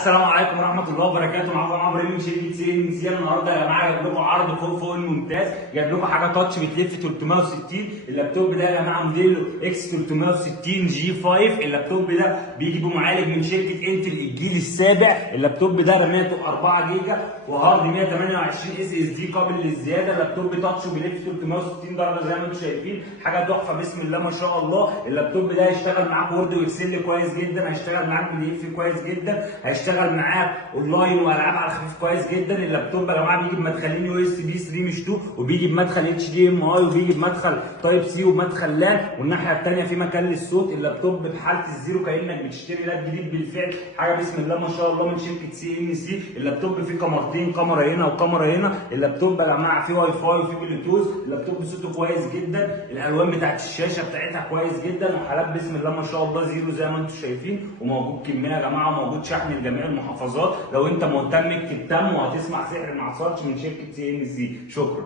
السلام عليكم ورحمه الله وبركاته. معاكم عمرو من شركه سي ان سي. النهارده يا جماعه جايب لكم عرض فوق الممتاز، جايب لكم حاجه تاتش بتلف 360. اللابتوب ده يا جماعه موديله اكس 360 جي 5. اللابتوب ده بيجي بمعالج من شركه انتل الجيل السابع. اللابتوب ده راماته 4 جيجا وهارد 128 اس اس دي قابل للزياده. اللابتوب تاتش وبيلف 360 درجه زي ما انتم شايفين، حاجه تحفه بسم الله ما شاء الله. اللابتوب ده هيشتغل معاك وورد واكسل كويس جدا، هيشتغل معاك بي دي اف كويس جدا، هيشتغل معاك اونلاين والعاب على خفيف كويس جدا. اللابتوب يا جماعه بيجي بمدخلين يو اس بي 3 مش 2، وبيجي بمدخل اتش دي ام اي، وبيجي بمدخل تايب سي ومدخل لان، والناحيه الثانيه في مكان للصوت. اللابتوب بحاله الزيرو كانك بتشتري لاب جديد بالفعل، حاجه بسم الله ما شاء الله من شركه سي ان سي. اللابتوب فيه كاميرتين، كاميرا هنا وكاميرا هنا. اللابتوب يا جماعه فيه واي فاي وفيه بلوتوث. اللابتوب صوته كويس جدا، الالوان بتاعت الشاشه بتاعتها كويس جدا، وحالات بسم الله ما شاء الله زيرو زي ما انتم شايفين. وموجود كميه يا جماعه، موجود شحن لجميع المحافظات لو انت مهتم بكتام وهتسمع سحر ما حصلش من شركه سي ان سي. شكرا.